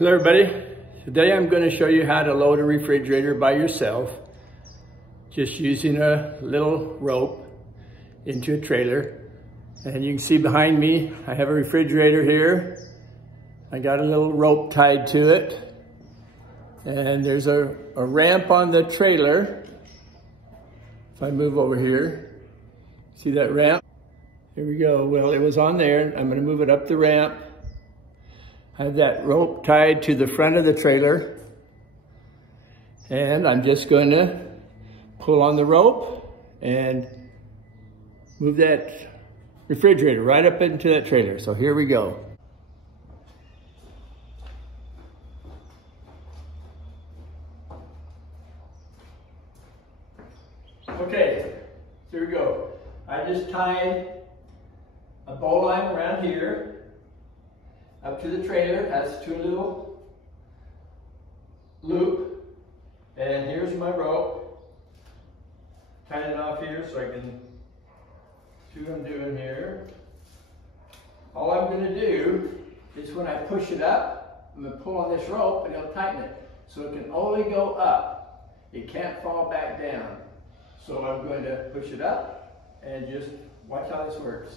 Hello everybody. Today I'm going to show you how to load a refrigerator by yourself, just using a little rope into a trailer. And you can see behind me, I have a refrigerator here. I got a little rope tied to it. And there's a ramp on the trailer. If I move over here, see that ramp? Here we go. Well, it was on there. I'm going to move it up the ramp. I have that rope tied to the front of the trailer, and I'm just going to pull on the rope and move that refrigerator right up into that trailer. So here we go. Okay, here we go. I just tied a bow line around here up to the trailer, has two little loop, and here's my rope. Tying it off here so I can see what I'm doing here. All I'm going to do is when I push it up, I'm going to pull on this rope and it'll tighten it. So it can only go up. It can't fall back down. So I'm going to push it up and just watch how this works.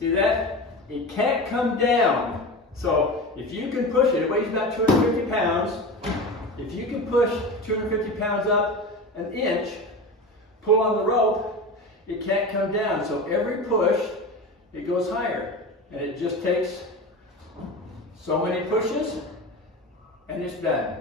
See that? It can't come down. So if you can push it, it weighs about 250 pounds. If you can push 250 pounds up an inch, pull on the rope, it can't come down. So every push, it goes higher. And it just takes so many pushes, and it's done.